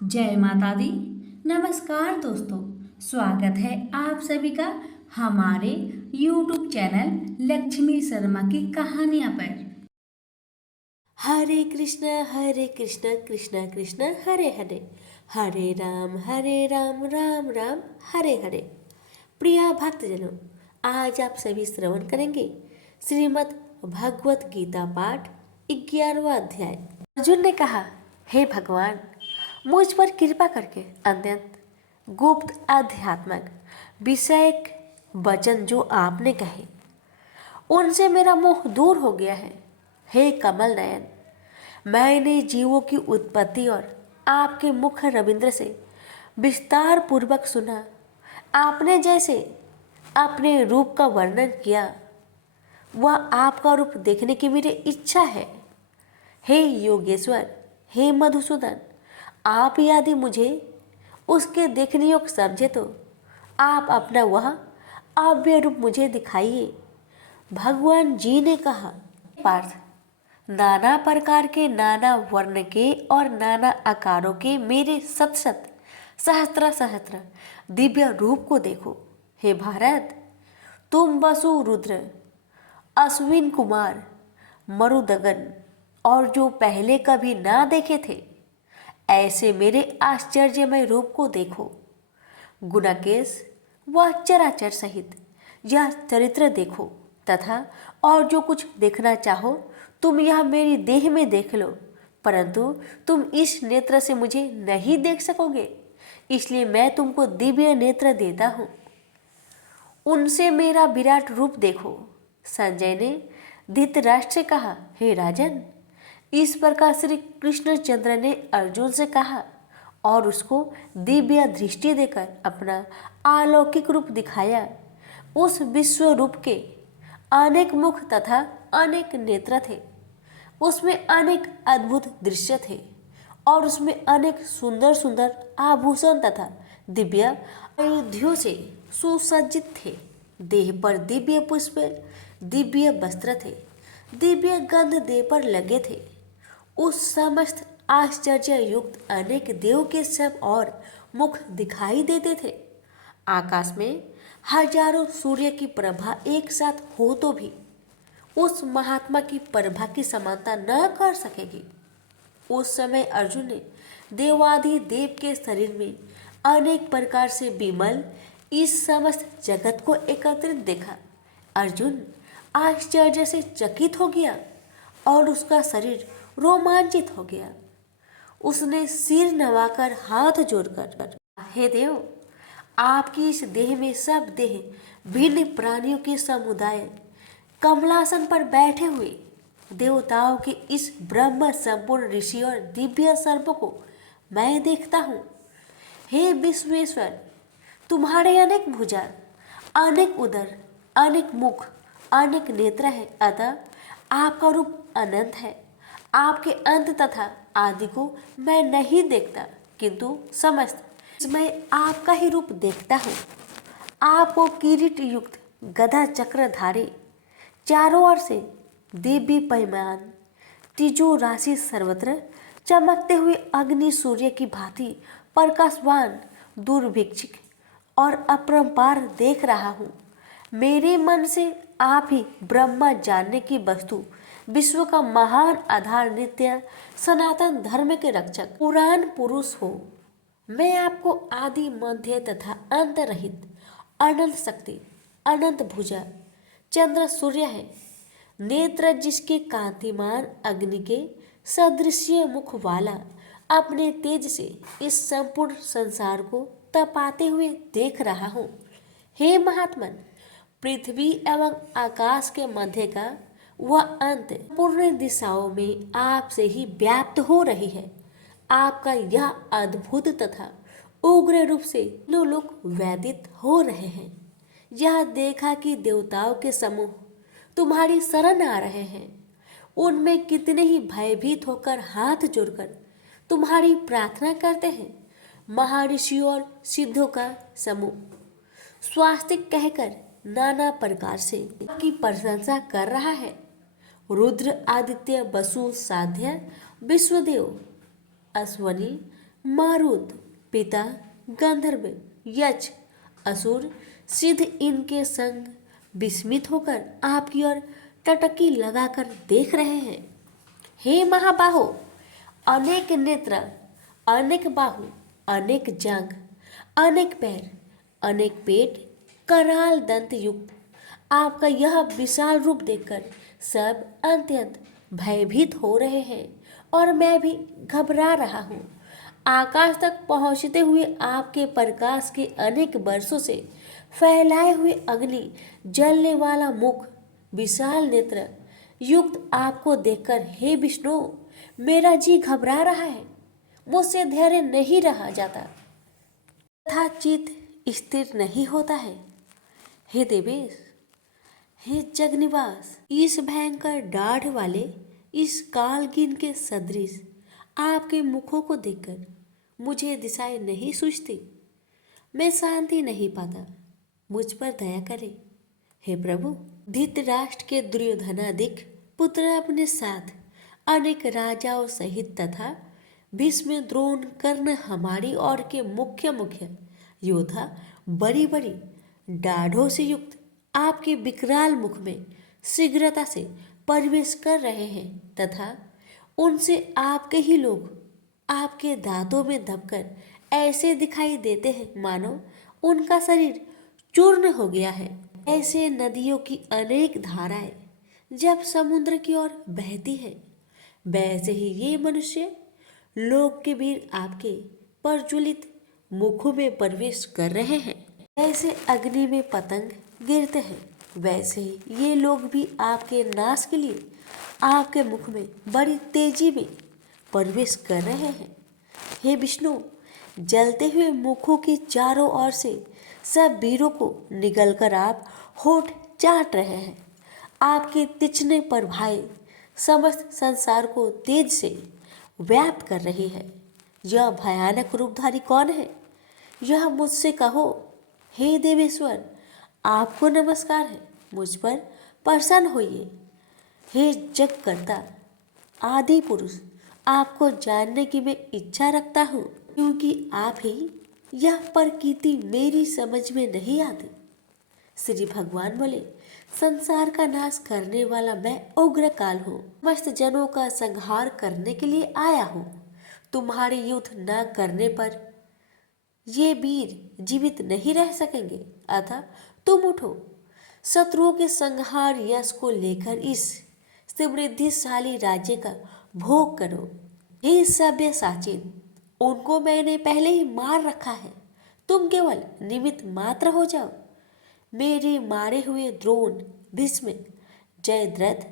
जय माता दी। नमस्कार दोस्तों, स्वागत है आप सभी का हमारे YouTube चैनल लक्ष्मी शर्मा की कहानियां पर। हरे कृष्ण कृष्ण कृष्ण हरे हरे, हरे राम राम राम हरे हरे। प्रिय भक्तजनों, आज आप सभी श्रवण करेंगे श्रीमद् भगवत गीता पाठ 11वां अध्याय। अर्जुन ने कहा, हे भगवान, मुझ पर कृपा करके अत्यंत गुप्त आध्यात्मिक विषयक वचन जो आपने कहे उनसे मेरा मोह दूर हो गया है। हे कमल नयन, मैंने जीवों की उत्पत्ति और आपके मुख रविंद्र से विस्तार पूर्वक सुना। आपने जैसे अपने रूप का वर्णन किया वह आपका रूप देखने की मेरी इच्छा है। हे योगेश्वर, हे मधुसूदन, आप यदि मुझे उसके देखने योग्य समझे तो आप अपना वह अव्यय रूप मुझे दिखाइए। भगवान जी ने कहा, पार्थ, नाना प्रकार के, नाना वर्ण के और नाना आकारों के मेरे शत शत सहस्त्र सहस्त्र दिव्य रूप को देखो। हे भारत, तुम वसु रुद्र, अश्विन कुमार, मरुदगन और जो पहले कभी ना देखे थे ऐसे मेरे आश्चर्यमय रूप को देखो। गुणाकेश व चराचर सहित यह चरित्र देखो तथा और जो कुछ देखना चाहो तुम यह मेरी देह में देख लो, परंतु तुम इस नेत्र से मुझे नहीं देख सकोगे, इसलिए मैं तुमको दिव्य नेत्र देता हूँ। उनसे मेरा विराट रूप देखो। संजय ने धृतराष्ट्र से कहा, हे राजन, इस प्रकार श्री कृष्णचंद्र ने अर्जुन से कहा और उसको दिव्य दृष्टि देकर अपना अलौकिक रूप दिखाया। उस विश्व रूप के अनेक मुख तथा अनेक नेत्र थे, उसमें अनेक अद्भुत दृश्य थे और उसमें अनेक सुंदर सुंदर आभूषण तथा दिव्य आयुधियों से सुसज्जित थे। देह पर दिव्य पुष्प, दिव्य वस्त्र थे, दिव्य गंध देह पर लगे थे। उस समस्त आश्चर्य युक्त अनेक देव के सब और मुख दिखाई देते थे। आकाश में हजारों सूर्य की प्रभा एक साथ हो तो भी उस महात्मा की प्रभा की समानता न कर सकेगी। उस समय अर्जुन ने देवादि देव के शरीर में अनेक प्रकार से विमल इस समस्त जगत को एकत्रित देखा। अर्जुन आश्चर्य से चकित हो गया और उसका शरीर रोमांचित हो गया। उसने सिर नवाकर हाथ जोड़कर, हे देव, आपकी इस देह में सब देह भिन्न प्राणियों के समुदाय कमलासन पर बैठे हुए देवताओं के इस ब्रह्म संपूर्ण ऋषि और दिव्य सर्प को मैं देखता हूँ। हे विश्वेश्वर, तुम्हारे अनेक भुजा, अनेक उदर, अनेक मुख, अनेक नेत्र है, अतः आपका रूप अनंत है। आपके अंत तथा आदि को मैं नहीं देखता, किंतु समस्त मैं आपका ही रूप देखता हूँ। आपको किरीट युक्त गदा चक्रधारी, चारों ओर से दिव्य पैमान, तीजो राशि सर्वत्र चमकते हुए अग्नि सूर्य की भांति प्रकाशवान दुर्भिक्षिक और अपरंपार देख रहा हूँ। मेरे मन से आप ही ब्रह्मा जानने की वस्तु, विश्व का महान आधार, नित्य सनातन धर्म के रक्षक, पुराण पुरुष हो। मैं आपको आदि मध्य तथा अंत रहित अनंत शक्ति, अनंत भुजा, चंद्र सूर्य है। नेत्र जिसके कांतिमान अग्नि के सदृश्य मुख वाला अपने तेज से इस संपूर्ण संसार को तपाते हुए देख रहा हूँ। हे महात्मन, पृथ्वी एवं आकाश के मध्य का वह अंत पूर्ण दिशाओं में आपसे ही व्याप्त हो रही है। आपका यह अद्भुत तथा उग्र रूप से लोक व्यतीत हो रहे हैं। यह देखा कि देवताओं के समूह तुम्हारी शरण आ रहे हैं। उनमें कितने ही भयभीत होकर हाथ जोड़कर तुम्हारी प्रार्थना करते हैं। महर्षियों और सिद्धों का समूह स्वास्तिक कहकर नाना प्रकार से की प्रशंसा कर रहा है। रुद्र, आदित्य, वसु, साध्य, विश्वदेव, अश्वनी, मारुत, पिता, गंधर्व, यक्ष, असुर, सिद्ध इनके संग विस्मित होकर आपकी ओर टटकी लगाकर देख रहे हैं। हे महाबाहो, अनेक नेत्र, अनेक बाहु, अनेक जांघ, अनेक पैर, अनेक पेट, कराल दंत युक्त आपका यह विशाल रूप देखकर सब अत्यंत भयभीत हो रहे हैं और मैं भी घबरा रहा हूँ। आकाश तक पहुँचते हुए आपके प्रकाश के अनेक वर्षों से फैलाए हुए अग्नि जलने वाला मुख, विशाल नेत्र युक्त आपको देखकर हे विष्णु, मेरा जी घबरा रहा है, मुझसे धैर्य नहीं रहा जाता तथा चित्त स्थिर नहीं होता है। हे देवेश, हे जगनिवास, इस भयंकर दाढ़ वाले इस कालगिन के सदृश आपके मुखों को देखकर मुझे दिशाएं नहीं सूझती, मैं शांति नहीं पाता, मुझ पर दया करे हे प्रभु। धृतराष्ट्र के दुर्योधनादिक पुत्र अपने साथ अनेक राजाओं सहित तथा भीष्म, द्रोण, कर्ण हमारी ओर के मुख्य मुख्य योद्धा बड़ी बड़ी दाढ़ों से युक्त आपके विकराल मुख में शीघ्रता से प्रवेश कर रहे हैं तथा उनसे आपके ही लोग आपके दांतों में दबकर ऐसे दिखाई देते हैं मानो उनका शरीर चूर्ण हो गया है। ऐसे नदियों की अनेक धाराएं जब समुद्र की ओर बहती है, वैसे ही ये मनुष्य लोक के वीर आपके प्रज्वलित मुखों में प्रवेश कर रहे हैं। ऐसे अग्नि में पतंग गिरते हैं, वैसे ही ये लोग भी आपके नाश के लिए आपके मुख में बड़ी तेजी में प्रवेश कर रहे हैं। हे विष्णु, जलते हुए मुखों की चारों ओर से सब वीरों को निगलकर आप होठ चाट रहे हैं। आपके तीक्ष्ण प्रभाएं समस्त संसार को तेज से व्याप्त कर रही है। यह भयानक रूपधारी कौन है, यह मुझसे कहो। हे देवेश्वर, आपको नमस्कार है, मुझ पर प्रसन्न होइए। हे जगकर्ता, आदि पुरुष, आपको जानने की मैं इच्छा रखता हूँ, क्योंकि आप ही यह प्रकृति मेरी समझ में नहीं आती। श्री भगवान बोले, संसार का नाश करने वाला मैं उग्र काल हूँ, समस्त जनों का संहार करने के लिए आया हूँ। तुम्हारे युद्ध न करने पर ये वीर जीवित नहीं रह सकेंगे, अतः तुम उठो, शत्रुओं के संहार यश को लेकर इस समृद्धिशाली राज्य का भोग करो। हे सभ्य साचिन, उनको मैंने पहले ही मार रखा है, तुम केवल निमित्त मात्र हो जाओ। मेरे मारे हुए द्रोण, भीष्म, जयद्रथ,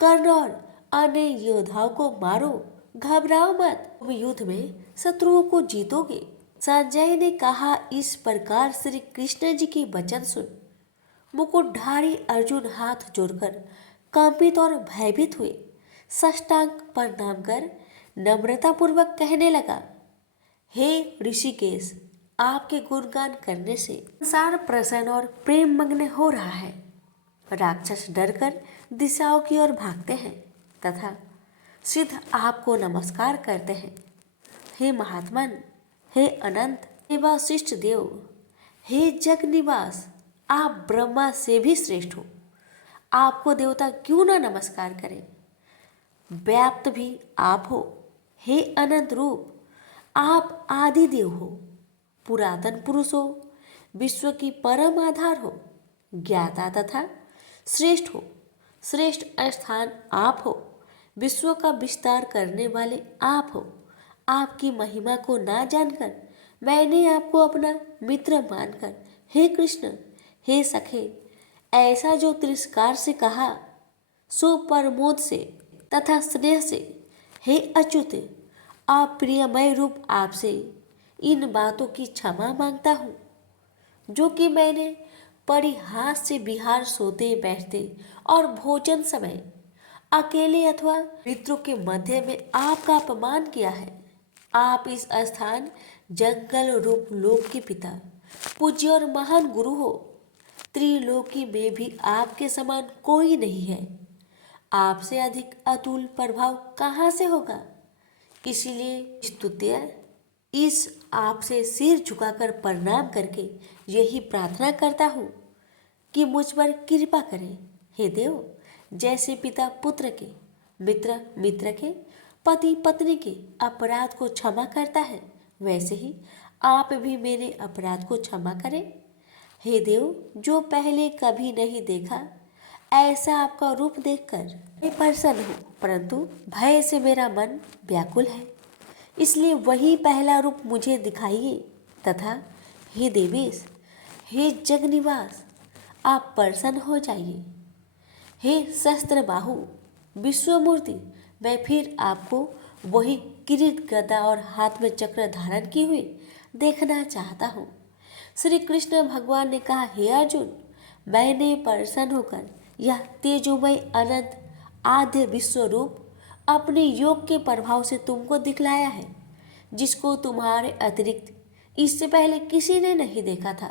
कर्ण और अन्य योद्धाओं को मारो, घबराओ मत, तुम युद्ध में शत्रुओं को जीतोगे। संजय ने कहा। इस प्रकार श्री कृष्ण जी के वचन सुन मुकुटधारी अर्जुन हाथ जोड़कर कंपित और भयभीत हुए साष्टांग प्रणाम कर नम्रतापूर्वक कहने लगा, हे ऋषिकेश, आपके गुणगान करने से संसार प्रसन्न और प्रेम मग्न हो रहा है। राक्षस डरकर दिशाओं की ओर भागते हैं तथा सिद्ध आपको नमस्कार करते हैं। हे महात्मन, हे अनंत, हे वशिष्ठ देव, हे जग निवास, आप ब्रह्मा से भी श्रेष्ठ हो, आपको देवता क्यों ना नमस्कार करें। व्याप्त भी आप हो, हे अनंत रूप, आप आदि देव हो, पुरातन पुरुष हो, विश्व की परम आधार हो, ज्ञाता तथा श्रेष्ठ हो, श्रेष्ठ स्थान आप हो, विश्व का विस्तार करने वाले आप हो। आपकी महिमा को ना जानकर मैंने आपको अपना मित्र मानकर हे कृष्ण, हे सखे, ऐसा जो तिरस्कार से कहा सो प्रमोद से तथा स्नेह से हे अच्युत, अप्रियमय रूप आपसे इन बातों की क्षमा मांगता हूँ जो कि मैंने परिहास से विहार सोते बैठते और भोजन समय अकेले अथवा मित्रों के मध्य में आपका अपमान किया है। आप इस स्थान जंगल रूप लोक के पिता, पूज्य और महान गुरु हो। त्रिलोकी में भी आपके समान कोई नहीं है। आपसे अधिक अतुल प्रभाव कहाँ से होगा। इसीलिए स्तुत्य इस आपसे सिर झुकाकर प्रणाम करके यही प्रार्थना करता हूँ कि मुझ पर कृपा करें। हे देव, जैसे पिता पुत्र के, मित्र मित्र के, पति पत्नी के अपराध को क्षमा करता है, वैसे ही आप भी मेरे अपराध को क्षमा करें। हे देव, जो पहले कभी नहीं देखा ऐसा आपका रूप देखकर मैं प्रसन्न हूँ, परंतु भय से मेरा मन व्याकुल है, इसलिए वही पहला रूप मुझे दिखाइए तथा हे देवेश, हे जगनिवास, आप प्रसन्न हो जाइए। हे शस्त्र बाहु विश्वमूर्ति, मैं फिर आपको वही किरीट गदा और हाथ में चक्र धारण किए हुए देखना चाहता हूँ। श्री कृष्ण भगवान ने कहा, हे अर्जुन, मैंने प्रसन्न होकर यह तेजोमय अनंत आद्य विश्व रूप अपने योग के प्रभाव से तुमको दिखलाया है, जिसको तुम्हारे अतिरिक्त इससे पहले किसी ने नहीं देखा था।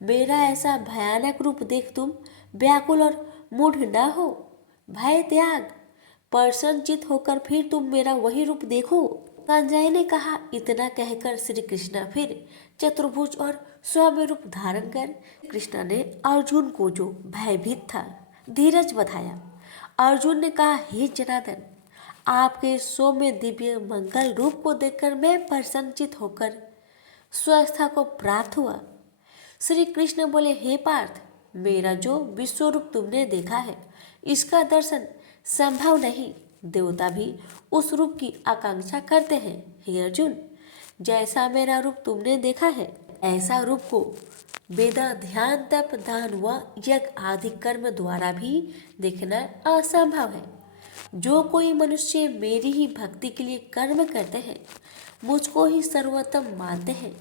मेरा ऐसा भयानक रूप देख तुम व्याकुल और मूढ़ न हो। भय त्याग, प्रसन्नचित होकर फिर तुम मेरा वही रूप देखो। संजय ने कहा। इतना कहकर श्री कृष्ण फिर चतुर्भुज और सौम्य रूप धारण कर कृष्ण ने अर्जुन को, जो भयभीत था, धीरज बधाया। अर्जुन ने कहा, हे जनार्दन, आपके सौम्य दिव्य मंगल रूप को देखकर मैं प्रसन्नचित होकर स्वस्थता को प्राप्त हुआ। श्री कृष्ण बोले, हे पार्थ, मेरा जो विश्व रूप तुमने देखा है, इसका दर्शन संभव नहीं। देवता भी उस रूप की आकांक्षा करते हैं। हे अर्जुन, जैसा मेरा रूप तुमने देखा है, ऐसा रूप को वेदा ध्यान तप दान व यज्ञ आदि कर्म द्वारा भी देखना असंभव है। जो कोई मनुष्य मेरी ही भक्ति के लिए कर्म करते हैं, मुझको ही सर्वोत्तम मानते हैं,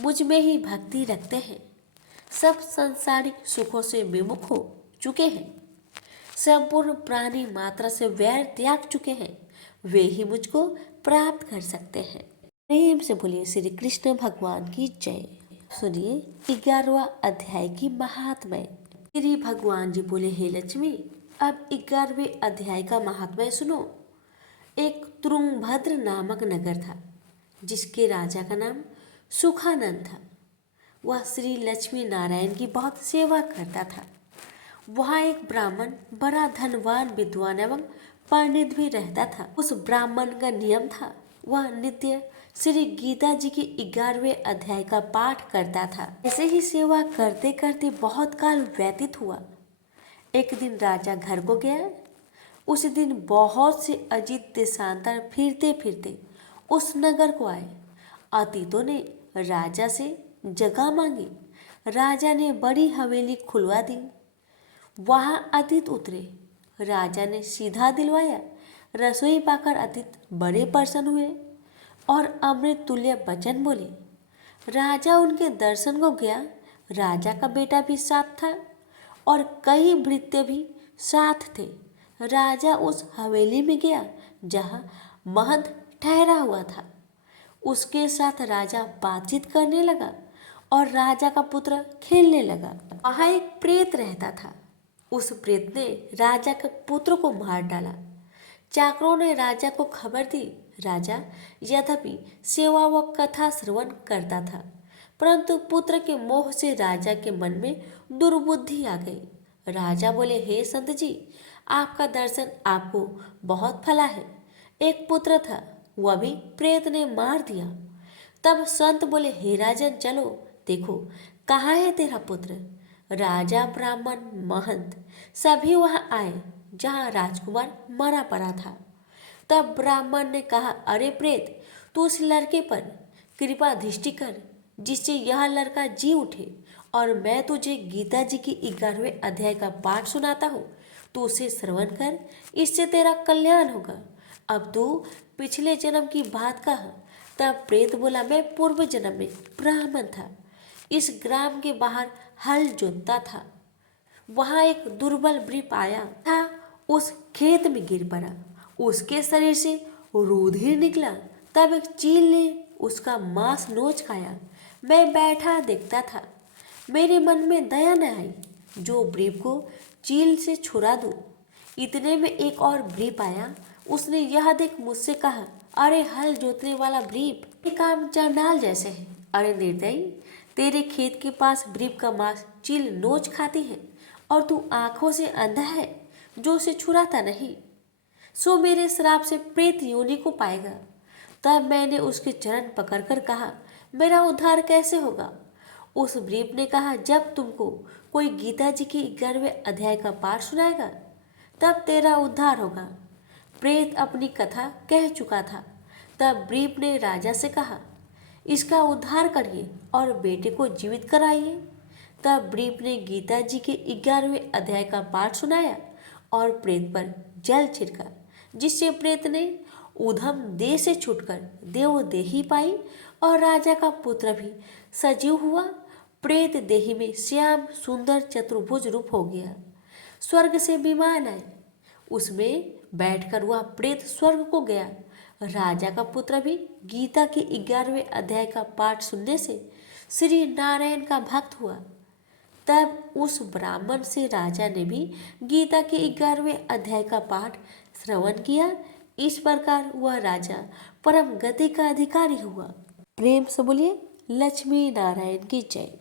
मुझ में ही भक्ति रखते हैं, सब सांसारिक सुखों से विमुख हो चुके हैं, संपूर्ण प्राणी मात्रा से वैर त्याग चुके हैं, वे ही मुझको प्राप्त कर सकते हैं। प्रेम से बोलिए श्री कृष्ण भगवान की जय। सुनिए 11वां अध्याय की महात्म्य। श्री भगवान जी बोले, हे लक्ष्मी, अब 11वें अध्याय का महात्म्य सुनो। एक तुंगभद्र नामक नगर था, जिसके राजा का नाम सुखानंद था। वह श्री लक्ष्मी नारायण की बहुत सेवा करता था। वहाँ एक ब्राह्मण बड़ा धनवान, विद्वान एवं पंडित भी रहता था। उस ब्राह्मण का नियम था, वह नित्य श्री गीता जी के 11वें अध्याय का पाठ करता था। ऐसे ही सेवा करते करते बहुत काल व्यतीत हुआ। एक दिन राजा घर को गया। उस दिन बहुत से अजीत देशांतर फिरते फिरते उस नगर को आए। अतीतों ने राजा से जगह मांगी। राजा ने बड़ी हवेली खुलवा दी। वहां अतीत उतरे। राजा ने सीधा दिलवाया। रसोई पाकर अतीत बड़े प्रसन्न हुए और अमृत तुल्य वचन बोले। राजा उनके दर्शन को गया। राजा का बेटा भी साथ था और कई भृत्य भी साथ थे। राजा उस हवेली में गया जहाँ महंत ठहरा हुआ था। उसके साथ राजा बातचीत करने लगा और राजा का पुत्र खेलने लगा। वहाँ एक प्रेत रहता था। उस प्रेत ने राजा के पुत्र को मार डाला। चाकरों ने राजा को खबर दी। राजा यद्यपि सेवा व कथा श्रवण करता था, परंतु पुत्र के मोह से राजा के मन में दुर्बुद्धि आ गई। राजा बोले, हे संत जी, आपका दर्शन आपको बहुत फला है। एक पुत्र था, वह भी प्रेत ने मार दिया। तब संत बोले, हे राजन, चलो देखो कहाँ है तेरा पुत्र। राजा, ब्राह्मण, महंत सभी वहां आए जहां राजकुमार मरा पड़ा था। तब ब्राह्मण ने कहा, अरे प्रेत, तू उस लड़के पर कृपा दृष्टि कर जिससे यह लड़का जी उठे, और मैं तुझे गीता जी की 11वें अध्याय का पाठ सुनाता हूँ। तू उसे श्रवण कर, इससे तेरा कल्याण होगा। अब तू पिछले जन्म की बात कह। तब प्रेत बोला, मैं पूर्व जन्म में ब्राह्मण था, इस ग्राम के बाहर हल जोतता था। वहां एक दुर्बल वृप आया था, उस खेत में गिर पड़ा। उसके शरीर से रुधिर निकला। तब एक चील ने उसका मांस नोच खाया। मैं बैठा देखता था। मेरे मन में दया न आई जो वृप को चील से छुड़ा दूं। इतने में एक और वृप आया। उसने यह देख मुझसे कहा, अरे हल जोतने वाला वृप, ये काम चांडाल जैसे है। अरे निर्दयी, तेरे खेत के पास ब्रीफ का मांस चील नोच खाती है और तू आंखों से अंधा है जो उसे छुड़ाता नहीं। सो मेरे श्राप से प्रेत योनि को पाएगा। तब मैंने उसके चरण पकड़कर कहा, मेरा उद्धार कैसे होगा? उस ब्रीफ ने कहा, जब तुमको कोई गीता जी के 11वें अध्याय का पाठ सुनाएगा तब तेरा उद्धार होगा। प्रेत अपनी कथा कह चुका था। तब ब्रीफ ने राजा से कहा, इसका उद्धार करिए और बेटे को जीवित कराइए। तब ब्रीफ ने गीता जी के 11वें अध्याय का पाठ सुनाया और प्रेत पर जल छिड़का, जिससे प्रेत ने ऊधम देह से छूटकर देवदेही पाई और राजा का पुत्र भी सजीव हुआ। प्रेत देही में श्याम सुंदर चतुर्भुज रूप हो गया। स्वर्ग से विमान आए, उसमें बैठकर वह प्रेत स्वर्ग को गया। राजा का पुत्र भी गीता के 11वें अध्याय का पाठ सुनने से श्री नारायण का भक्त हुआ। तब उस ब्राह्मण से राजा ने भी गीता के 11वें अध्याय का पाठ श्रवण किया। इस प्रकार वह राजा परम गति का अधिकारी हुआ। प्रेम से बोलिए लक्ष्मी नारायण की जय।